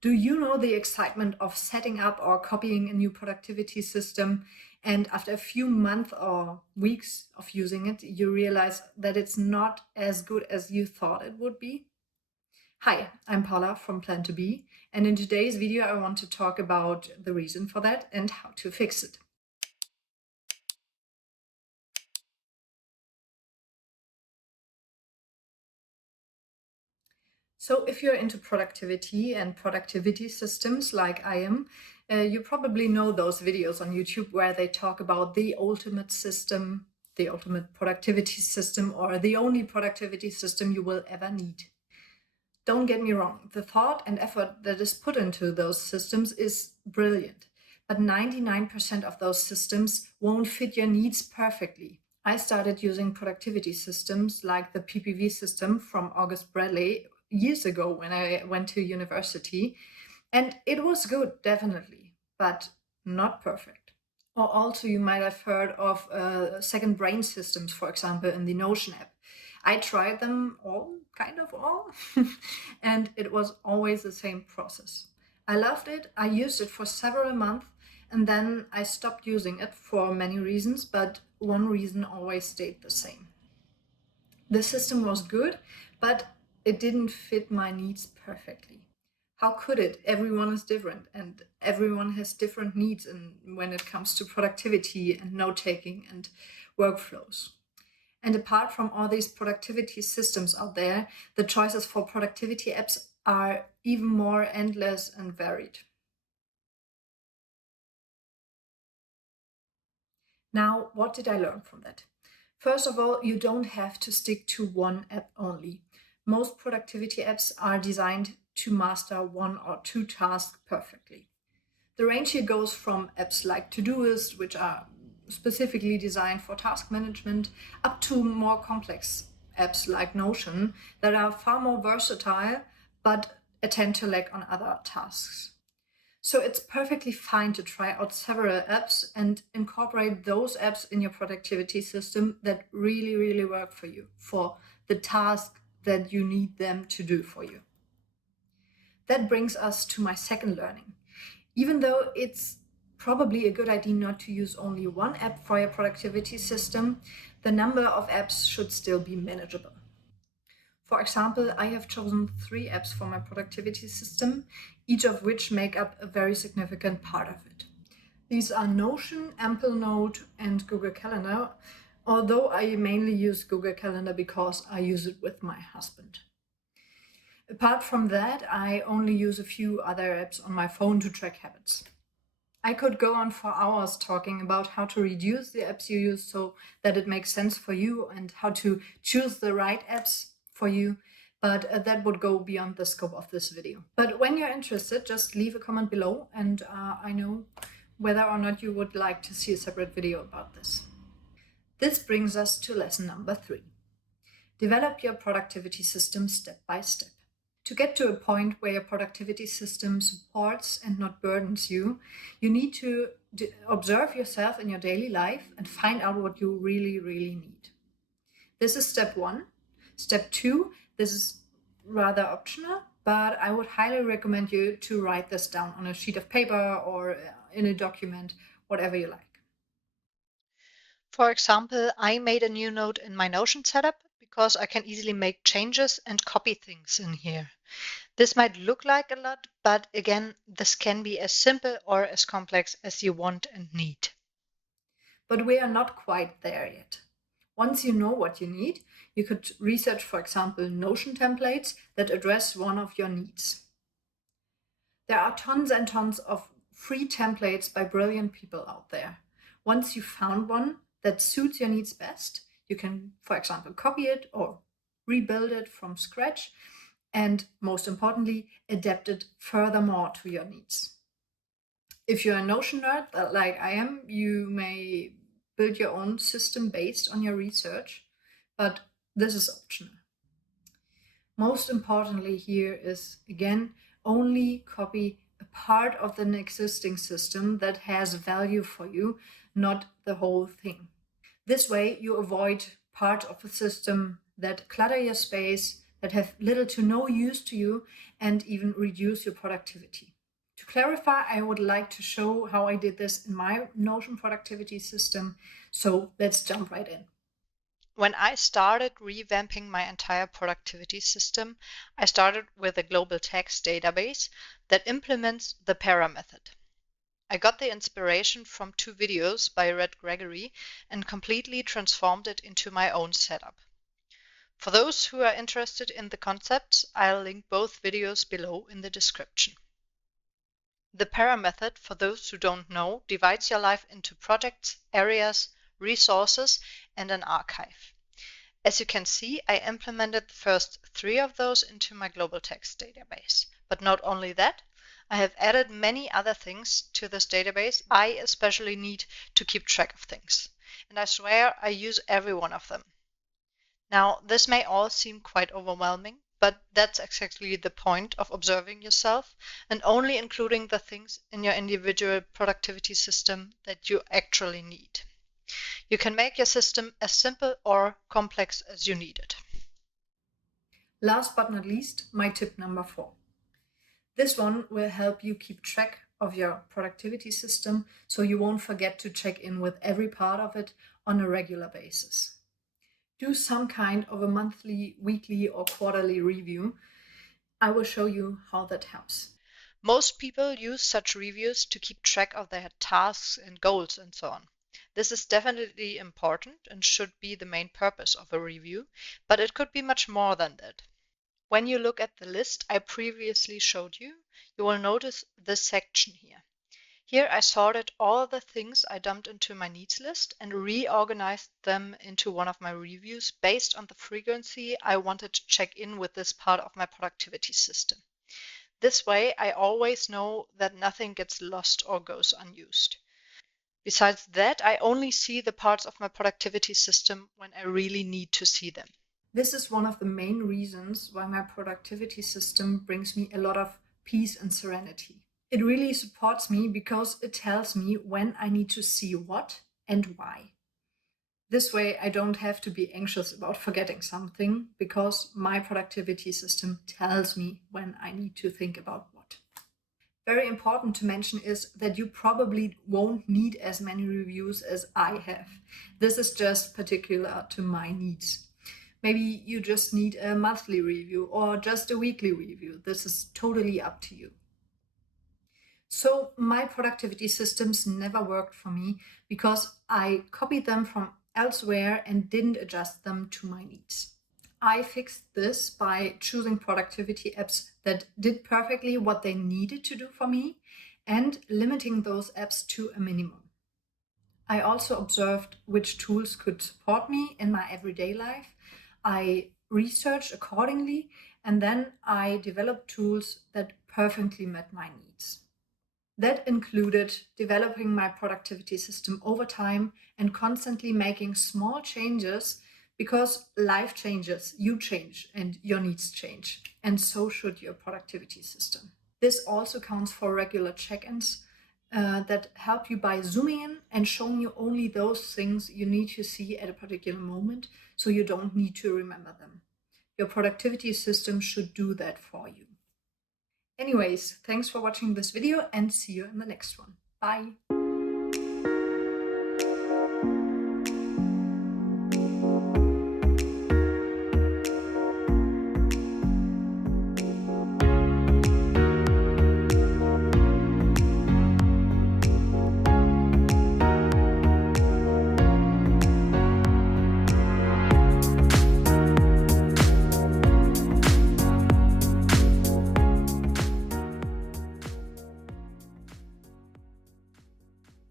Do you know the excitement of setting up or copying a new productivity system? And after a few months or weeks of using it, you realize that it's not as good as you thought it would be? Hi, I'm Paula from Plan to Be, and in today's video, I want to talk about the reason for that and how to fix it. So if you're into productivity and productivity systems like I am, you probably know those videos on YouTube where they talk about the ultimate system, the ultimate productivity system, or the only productivity system you will ever need. Don't get me wrong, the thought and effort that is put into those systems is brilliant, but 99% of those systems won't fit your needs perfectly. I started using productivity systems like the PPV system from August Bradley years ago when I went to university, and it was good, definitely, but not perfect. Or also, you might have heard of second brain systems, for example, in the Notion app. I tried them all, kind of all, and it was always the same process. I loved it. I used it for several months, and then I stopped using it for many reasons, but one reason always stayed the same. The system was good, but it didn't fit my needs perfectly. How could it? Everyone is different, and everyone has different needs when it comes to productivity and note-taking and workflows. And apart from all these productivity systems out there, the choices for productivity apps are even more endless and varied. Now, what did I learn from that? First of all, you don't have to stick to one app only. Most productivity apps are designed to master one or two tasks perfectly. The range here goes from apps like Todoist, which are specifically designed for task management, up to more complex apps like Notion that are far more versatile but tend to lack on other tasks. So it's perfectly fine to try out several apps and incorporate those apps in your productivity system that really, really work for you, for the task that you need them to do for you. That brings us to my second learning. Even though it's probably a good idea not to use only one app for your productivity system, the number of apps should still be manageable. For example, I have chosen 3 apps for my productivity system, each of which make up a very significant part of it. These are Notion, Note, and Google Calendar, although I mainly use Google Calendar because I use it with my husband. Apart from that, I only use a few other apps on my phone to track habits. I could go on for hours talking about how to reduce the apps you use so that it makes sense for you and how to choose the right apps for you, but that would go beyond the scope of this video. But when you're interested, just leave a comment below and I know whether or not you would like to see a separate video about this. This brings us to lesson number 3. Develop your productivity system step by step. To get to a point where your productivity system supports and not burdens you, you need to observe yourself in your daily life and find out what you really, really need. This is step 1. Step 2, this is rather optional, but I would highly recommend you to write this down on a sheet of paper or in a document, whatever you like. For example, I made a new note in my Notion setup because I can easily make changes and copy things in here. This might look like a lot, but again, this can be as simple or as complex as you want and need. But we are not quite there yet. Once you know what you need, you could research, for example, Notion templates that address one of your needs. There are tons and tons of free templates by brilliant people out there. Once you've found one that suits your needs best, you can, for example, copy it or rebuild it from scratch, and most importantly, adapt it furthermore to your needs. If you're a Notion nerd, like I am, you may build your own system based on your research, but this is optional. Most importantly here is, again, only copy a part of an existing system that has value for you, not the whole thing. This way you avoid part of a system that clutter your space, that have little to no use to you and even reduce your productivity. To clarify, I would like to show how I did this in my Notion productivity system. So let's jump right in. When I started revamping my entire productivity system, I started with a global text database that implements the para method. I got the inspiration from 2 videos by Red Gregory and completely transformed it into my own setup. For those who are interested in the concepts, I'll link both videos below in the description. The para method, for those who don't know, divides your life into projects, areas, resources, and an archive. As you can see, I implemented the first 3 of those into my global text database. But not only that, I have added many other things to this database I especially need to keep track of things. And I swear I use every one of them. Now, this may all seem quite overwhelming, but that's exactly the point of observing yourself and only including the things in your individual productivity system that you actually need. You can make your system as simple or complex as you need it. Last but not least, my tip number 4. This one will help you keep track of your productivity system so you won't forget to check in with every part of it on a regular basis. Do some kind of a monthly, weekly, or quarterly review. I will show you how that helps. Most people use such reviews to keep track of their tasks and goals and so on. This is definitely important and should be the main purpose of a review, but it could be much more than that. When you look at the list I previously showed you, you will notice this section here. Here I sorted all the things I dumped into my needs list and reorganized them into one of my reviews based on the frequency I wanted to check in with this part of my productivity system. This way I always know that nothing gets lost or goes unused. Besides that, I only see the parts of my productivity system when I really need to see them. This is one of the main reasons why my productivity system brings me a lot of peace and serenity. It really supports me because it tells me when I need to see what and why. This way, I don't have to be anxious about forgetting something because my productivity system tells me when I need to think about what. Very important to mention is that you probably won't need as many reviews as I have. This is just particular to my needs. Maybe you just need a monthly review or just a weekly review. This is totally up to you. So my productivity systems never worked for me because I copied them from elsewhere and didn't adjust them to my needs. I fixed this by choosing productivity apps that did perfectly what they needed to do for me and limiting those apps to a minimum. I also observed which tools could support me in my everyday life. I researched accordingly, and then I developed tools that perfectly met my needs. That included developing my productivity system over time and constantly making small changes because life changes, you change, and your needs change. And so should your productivity system. This also counts for regular check ins that help you by zooming in and showing you only those things you need to see at a particular moment so you don't need to remember them. Your productivity system should do that for you. Anyways, thanks for watching this video and see you in the next one. Bye.